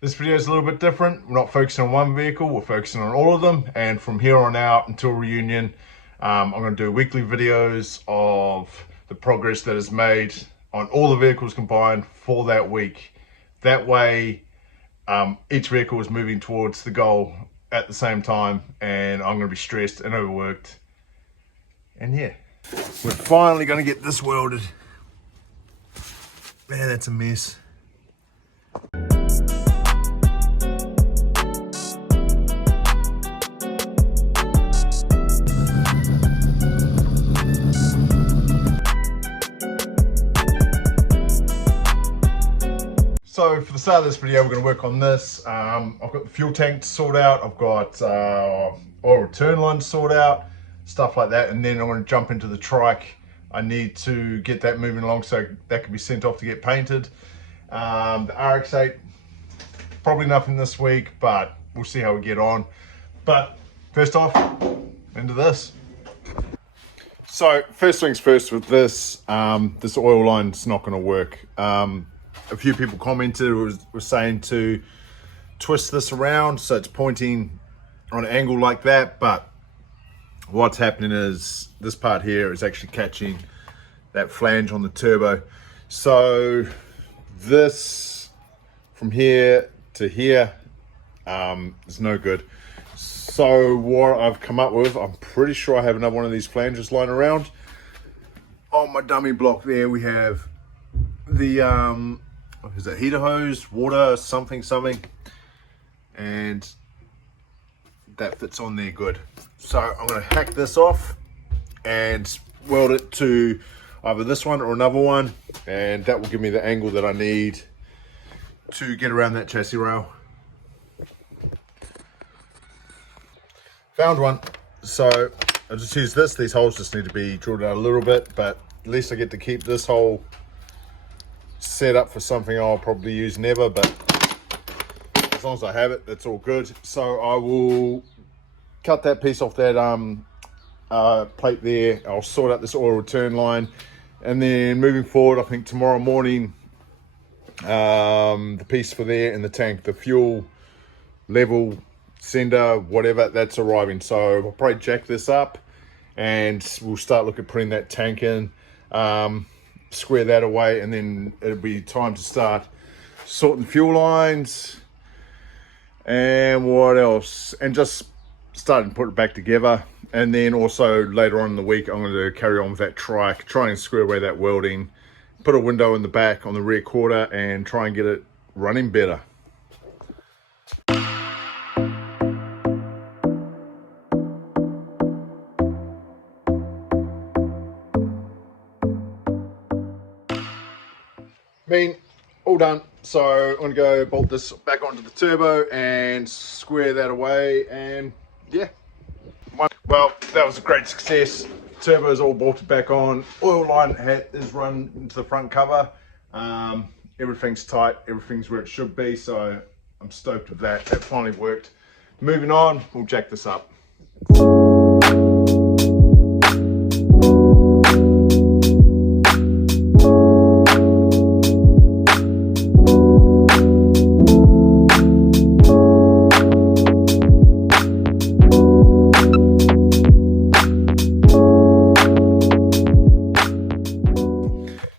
This video is a little bit different. We're not focusing on one vehicle, we're focusing on all of them. And from here on out until reunion, I'm going to do weekly videos of the progress that is made on all the vehicles combined for that week. That way, each vehicle is moving towards the goal at the same time, and I'm going to be stressed and overworked. And yeah, we're finally going to get this welded. Man, that's a mess. So for the start of this video, we're going to work on this. I've got the fuel tank to sort out. I've got oil return line to sort out, stuff like that. And then I'm going to jump into the trike. I need to get that moving along so that can be sent off to get painted. The RX-8, probably nothing this week, but we'll see how we get on. But first off, into this. So first things first with this, this oil line's not going to work. A few people commented, were saying to twist this around so it's pointing on an angle like that, but what's happening is this part here is actually catching that flange on the turbo. So this from here to here is no good. So what I've come up with, I'm pretty sure I have another one of these flanges lying around. On my dummy block there we have the is it heater hose, water, something, and that fits on there good. So I'm going to hack this off and weld it to either this one or another one, and that will give me the angle that I need to get around that chassis rail. Found one. So I just use this. These holes just need to be drilled out a little bit, but at least I get to keep this hole set up for something I'll probably use never, but as long as I have it, that's all good. So I will cut that piece off that plate there. I'll sort out this oil return line, and then moving forward, I think tomorrow morning, the piece for there in the tank, the fuel level sender, whatever, that's arriving. So I'll probably jack this up and we'll start looking at putting that tank in, square that away, and then it'll be time to start sorting fuel lines and what else, and just starting to put it back together. And then also later on in the week, I'm going to carry on with that trike, try and square away that welding, put a window in the back on the rear quarter, and try and get it running better. All done. So I'm going to go bolt this back onto the turbo and square that away, and yeah. Well, that was a great success. Turbo is all bolted back on. Oil line is run into the front cover. Everything's tight. Everything's where it should be. So I'm stoked with that. That finally worked. Moving on, we'll jack this up.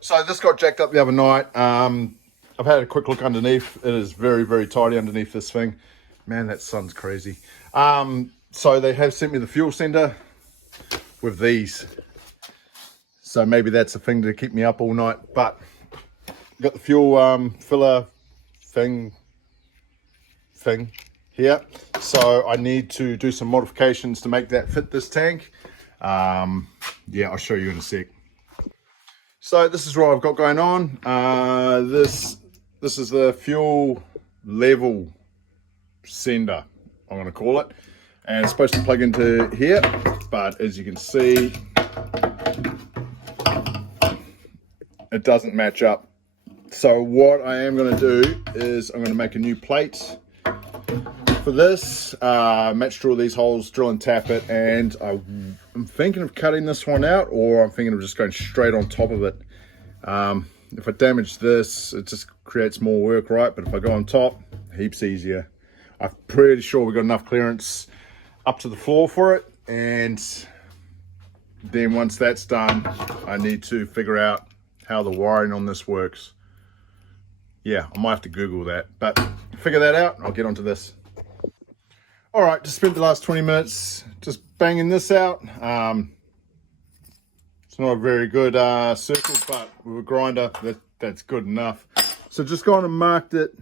So this got jacked up the other night. I've had a quick look underneath. It is very, very tidy underneath this thing. Man, that sun's crazy. So they have sent me the fuel sender with these. So maybe that's a thing to keep me up all night. But got the fuel filler thing here. So I need to do some modifications to make that fit this tank. Yeah, I'll show you in a sec. So this is what I've got going on. This is the fuel level sender, I'm going to call it, and it's supposed to plug into here, but as you can see, it doesn't match up. So what I am going to do is I'm going to make a new plate for this, match through all these holes, drill and tap it, and I'm thinking of cutting this one out, or I'm thinking of just going straight on top of it. If I damage this, it just creates more work, right? But if I go on top heaps easier. I'm pretty sure we've got enough clearance up to the floor for it, and then once that's done, I need to figure out how the wiring on this works. Yeah, I might have to Google that, but figure that out, I'll get onto this. All right, just spent the last 20 minutes just banging this out. It's not a very good circle, but with a grinder, that's good enough. So just gone and marked it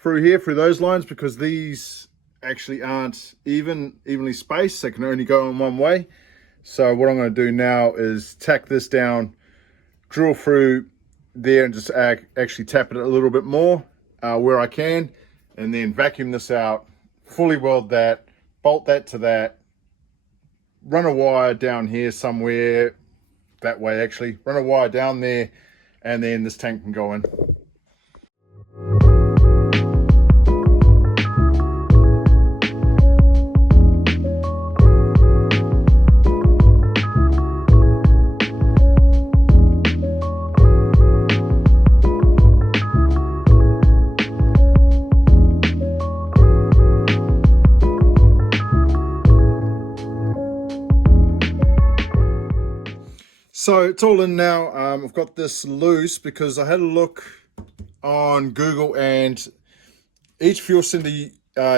through here, through those lines, because these actually aren't evenly spaced. They can only go in one way. So what I'm going to do now is tack this down, drill through there, and just actually tap it a little bit more where I can, and then vacuum this out, fully weld that, bolt that to that, run a wire down here somewhere, that way actually, run a wire down there, and then this tank can go in. So it's all in now. I've got this loose because I had a look on Google, and each fuel cylinder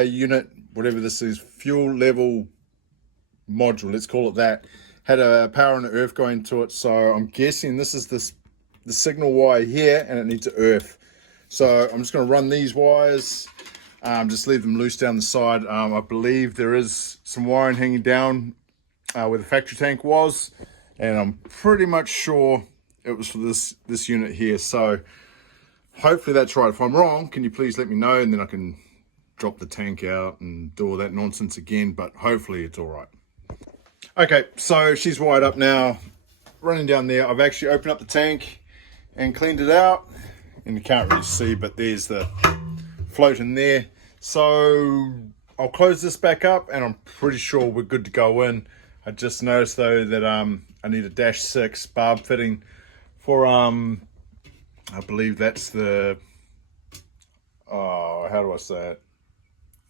unit, whatever this is, fuel level module, let's call it that, had a power and an earth going to it. So I'm guessing this is the signal wire here, and it needs an earth. So I'm just going to run these wires, just leave them loose down the side. I believe there is some wiring hanging down where the factory tank was, and I'm pretty much sure it was for this unit here. So hopefully that's right. If I'm wrong, can you please let me know, and then I can drop the tank out and do all that nonsense again, but hopefully it's all right. Okay, so she's wired up now, running down there. I've actually opened up the tank and cleaned it out, and you can't really see, but there's the float in there. So I'll close this back up, and I'm pretty sure we're good to go in. I just noticed though that I need a -6 barb fitting for I believe that's the, oh, how do I say it?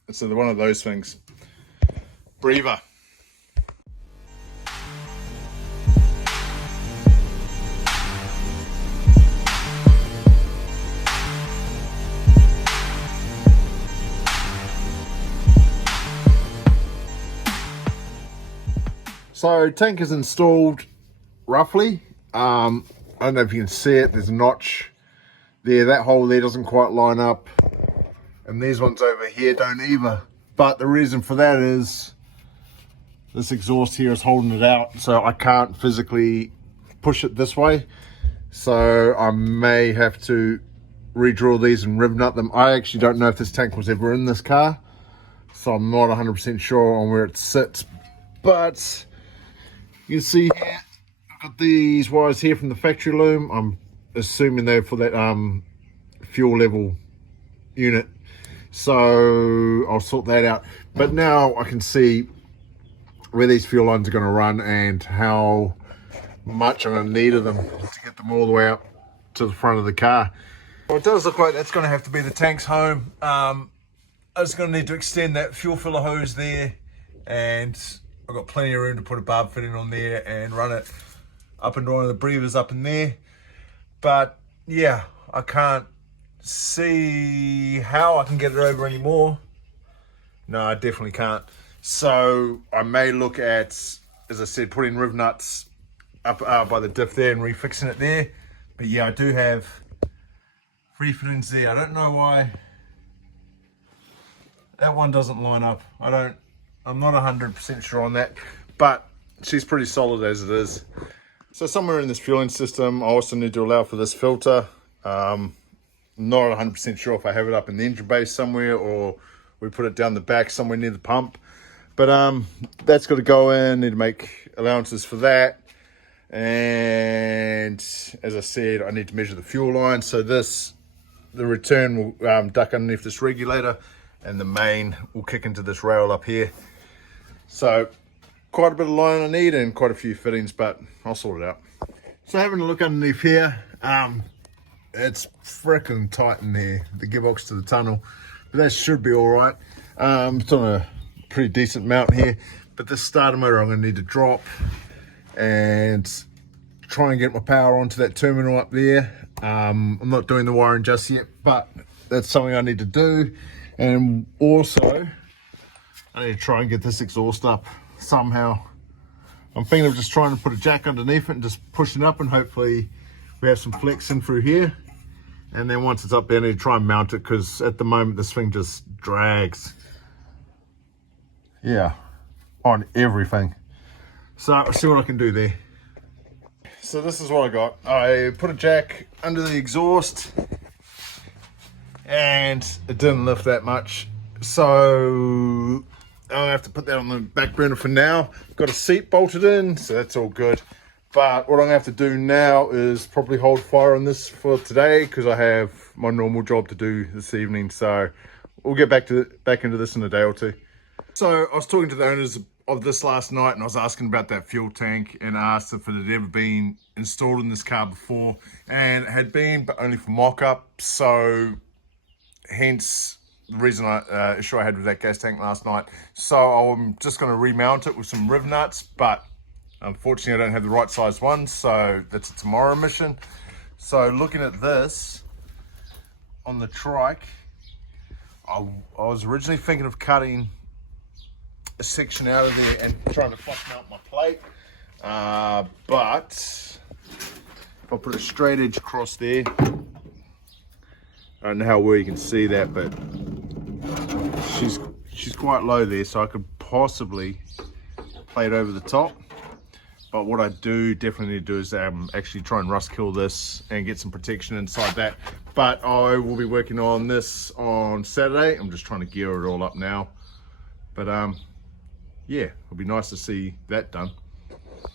It's one of those things. Breather. So tank is installed roughly. I don't know if you can see it, there's a notch there. That hole there doesn't quite line up, and these ones over here don't either. But the reason for that is this exhaust here is holding it out, so I can't physically push it this way. So I may have to re-drill these and rivet nut them. I actually don't know if this tank was ever in this car, so I'm not 100% sure on where it sits. But you can see here, I've got these wires here from the factory loom. I'm assuming they're for that fuel level unit. So I'll sort that out. But now I can see where these fuel lines are going to run and how much I'm going to need of them to get them all the way up to the front of the car. Well, it does look like that's going to have to be the tank's home. I'm just going to need to extend that fuel filler hose there, and I've got plenty of room to put a barb fitting on there and run it up into one of the breathers up in there. But yeah, I can't see how I can get it over anymore. No, I definitely can't. So I may look at, as I said, putting rivet nuts up by the diff there and refixing it there. But yeah, I do have 3 fittings there. I don't know why that one doesn't line up. I'm not 100% sure on that, but she's pretty solid as it is. So somewhere in this fueling system, I also need to allow for this filter. Not 100% sure if I have it up in the engine bay somewhere, or we put it down the back somewhere near the pump. But that's got to go in. Need to make allowances for that. And as I said, I need to measure the fuel line. So the return will duck underneath this regulator, and the main will kick into this rail up here. So quite a bit of line I need, and quite a few fittings, but I'll sort it out. So having a look underneath here, it's freaking tight in there, the gearbox to the tunnel. but that should be all right. It's on a pretty decent mount here, but this starter motor I'm going to need to drop and try and get my power onto that terminal up there. I'm not doing the wiring just yet, but that's something I need to do. And also I need to try and get this exhaust up somehow. I'm thinking of just trying to put a jack underneath it and just pushing up, and hopefully we have some flex in through here. And then once it's up there, I need to try and mount it, because at the moment this thing just drags. Yeah, on everything. So I'll see what I can do there. So this is what I got. I put a jack under the exhaust and it didn't lift that much. So I'm gonna have to put that on the back burner for now. Got a seat bolted in, so that's all good. But what I'm gonna have to do now is probably hold fire on this for today, because I have my normal job to do this evening. So we'll get back into this in a day or two. So I was talking to the owners of this last night, and I was asking about that fuel tank, and asked if it had ever been installed in this car before, and it had been, but only for mock-up. So hence the reason issue I had with that gas tank last night. So I'm just going to remount it with some riv nuts, but unfortunately I don't have the right size ones, so that's a tomorrow mission. So looking at this on the trike, I was originally thinking of cutting a section out of there and trying to flush mount my plate, but if I put a straight edge across there, I don't know how well you can see that, but she's quite low there, so I could possibly plate over the top. But what I definitely need to do is actually try and rust kill this and get some protection inside that. But I will be working on this on Saturday. I'm just trying to gear it all up now, but yeah, it'll be nice to see that done.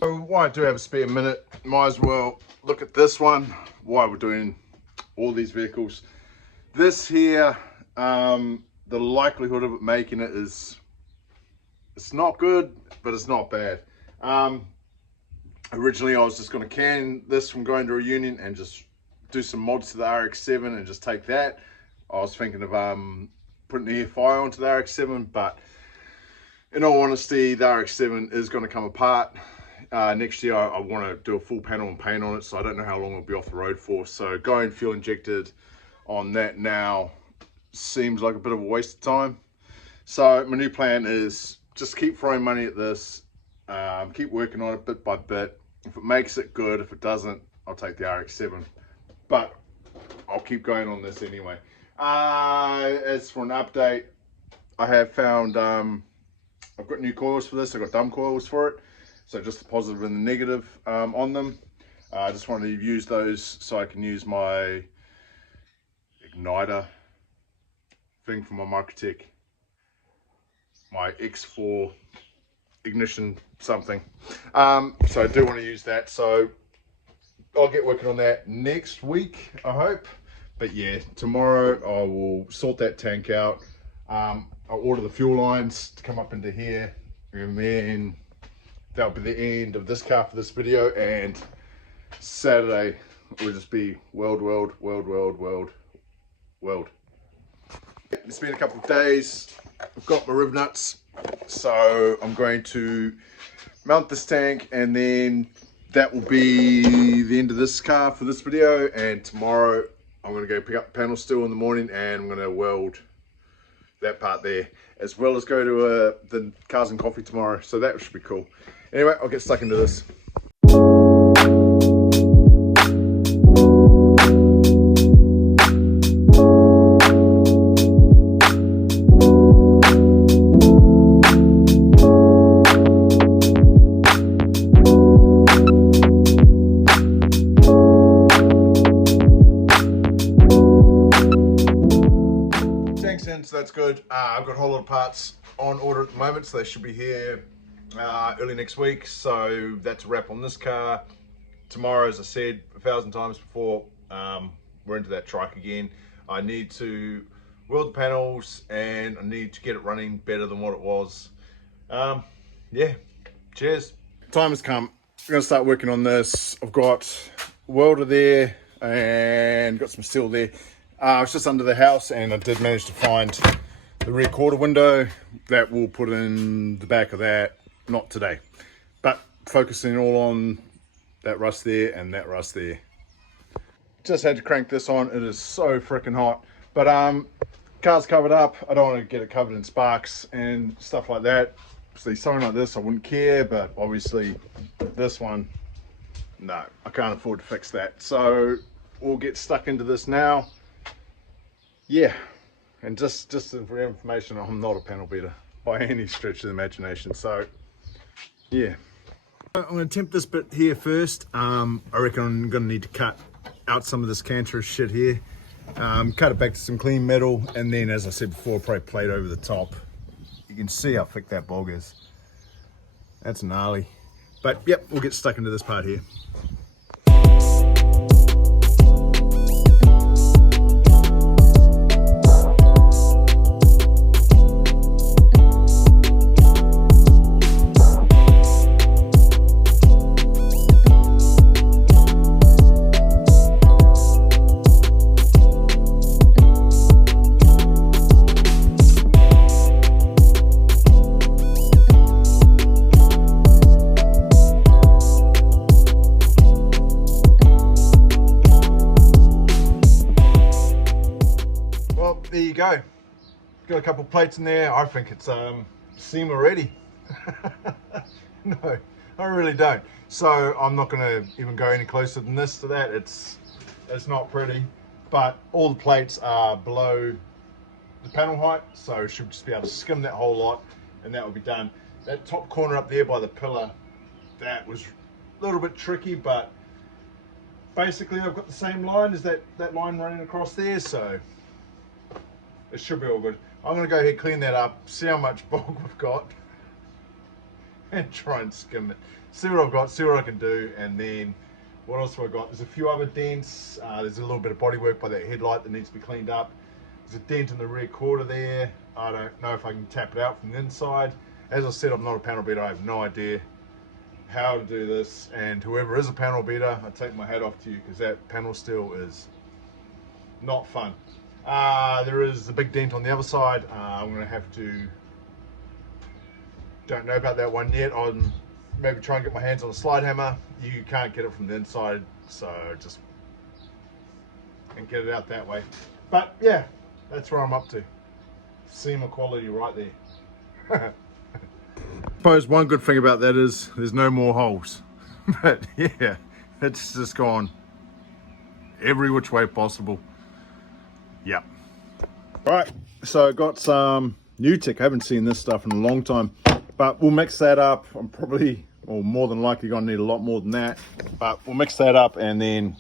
So while I do have a spare minute, might as well look at this one while we're doing all these vehicles. This here, the likelihood of it making it is, it's not good, but it's not bad. Originally I was just going to can this from going to a union and just do some mods to the RX-7 and just take that. I was thinking of putting the air fire onto the RX-7, but in all honesty, the RX-7 is going to come apart. Next year I want to do a full panel and paint on it, so I don't know how long it'll be off the road for. So going fuel injected on that now seems like a bit of a waste of time. So my new plan is just keep throwing money at this, keep working on it bit by bit. If it makes it, good. If it doesn't, I'll take the RX-7, but I'll keep going on this anyway. As for an update, I have found I've got new coils for this. I've got dumb coils for it, so just the positive and the negative on them. I just wanted to use those so I can use my igniter thing from my Microtech, my X4 ignition something. So I do want to use that, so I'll get working on that next week, I hope. But yeah, tomorrow I will sort that tank out. I'll order the fuel lines to come up into here, and then that'll be the end of this car for this video. And Saturday will just be weld. It's been a couple of days. I've got my riv nuts, so I'm going to mount this tank, and then that will be the end of this car for this video. And tomorrow I'm going to go pick up the panel steel in the morning, and I'm going to weld that part there, as well as go to the Cars and Coffee tomorrow. So that should be cool. Anyway, I'll get stuck into this. So that's good. I've got a whole lot of parts on order at the moment, so they should be here early next week. So that's a wrap on this car. Tomorrow, as I said 1,000 times before, we're into that trike again. I need to weld the panels, and I need to get it running better than what it was. Yeah, cheers. Time has come. We're gonna start working on this. I've got welder there and got some steel there. I was just under the house and I did manage to find the rear quarter window that we'll put in the back of that, not today, but focusing all on that rust there and that rust there. Just had to crank this on. It is so freaking hot, but car's covered up. I don't want to get it covered in sparks and stuff like that. See, something like this I wouldn't care, but obviously this one, no, I can't afford to fix that. So we'll get stuck into this now. Yeah, and just for your information, I'm not a panel beater by any stretch of the imagination. So yeah, I'm going to attempt this bit here first. I reckon I'm going to need to cut out some of this cancerous shit here, cut it back to some clean metal, and then, as I said before, probably plate over the top. You can see how thick that bog is. That's gnarly. But yep, we'll get stuck into this part here. There you go. Got a couple plates in there. I think it's seam already. No, I really don't. So I'm not going to even go any closer than this to that. It's not pretty, but all the plates are below the panel height, so should just be able to skim that whole lot, and that will be done. That top corner up there by the pillar, that was a little bit tricky, but basically I've got the same line as that line running across there, so it should be all good. I'm going to go ahead, clean that up, see how much bog we've got, and try and skim it. See what I've got, see what I can do, and then what else have I got? There's a few other dents. There's a little bit of bodywork by that headlight that needs to be cleaned up. There's a dent in the rear quarter there. I don't know if I can tap it out from the inside. As I said, I'm not a panel beater. I have no idea how to do this, and whoever is a panel beater, I take my hat off to you, because that panel steel is not fun. There is a big dent on the other side. I'm going to have to, don't know about that one yet. I'll maybe try and get my hands on a slide hammer. You can't get it from the inside, so just and get it out that way. But yeah, that's where I'm up to. Seam quality right there. I suppose one good thing about that is there's no more holes. But yeah, it's just gone every which way possible. Yep. All right, so I got some new tech. I haven't seen this stuff in a long time, but we'll mix that up. I'm probably, or more than likely, gonna need a lot more than that, but we'll mix that up and then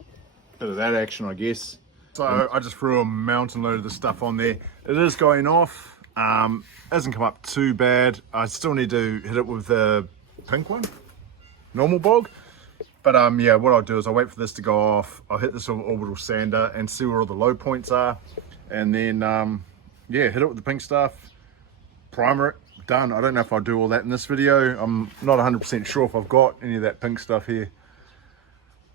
a bit of that action, I guess. So I just threw a mountain load of the stuff on there. It is going off. Hasn't come up too bad. I still need to hit it with the pink one, normal bog. But yeah, what I'll do is I'll wait for this to go off. I'll hit this orbital sander and see where all the low points are. And then, yeah, hit it with the pink stuff, primer it, done. I don't know if I'll do all that in this video. I'm not 100% sure if I've got any of that pink stuff here.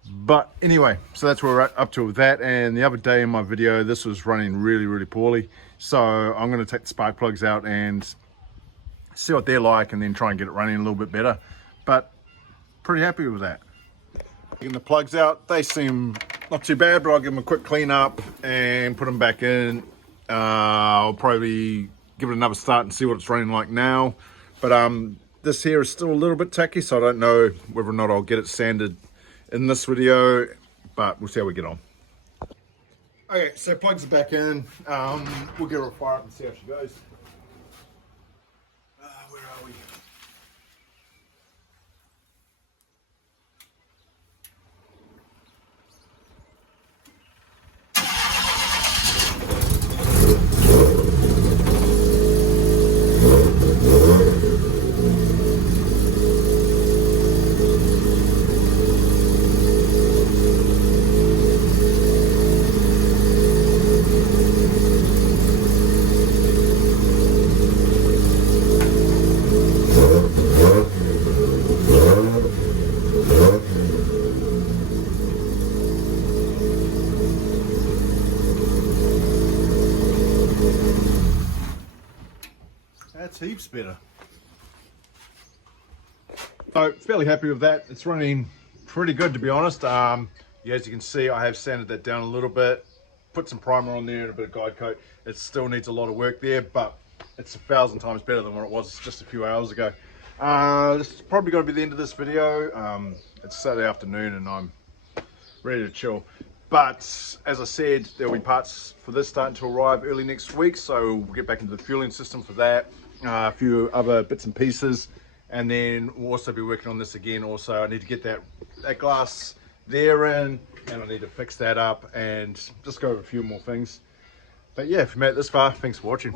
But anyway, so that's where we're up to with that. And the other day in my video, this was running really, really poorly. So I'm going to take the spark plugs out and see what they're like and then try and get it running a little bit better. But pretty happy with that. Taking the plugs out, they seem not too bad, but I'll give them a quick clean up and put them back in. I'll probably give it another start and see what it's running like now. But this here is still a little bit tacky, so I don't know whether or not I'll get it sanded in this video, but we'll see how we get on. Okay, so plugs are back in. We'll give her a fire up and see how she goes. Where are we? heaps better. So fairly happy with that. It's running pretty good, to be honest. Yeah, as you can see, I have sanded that down a little bit, put some primer on there and a bit of guide coat. It still needs a lot of work there, but it's 1,000 times better than what it was just a few hours ago. This is probably going to be the end of this video. It's Saturday afternoon and I'm ready to chill. But as I said, there'll be parts for this starting to arrive early next week, so we'll get back into the fueling system for that. A few other bits and pieces, and then we'll also be working on this again. Also, I need to get that glass there in, and I need to fix that up and just go over a few more things. But yeah, if you made it this far, thanks for watching.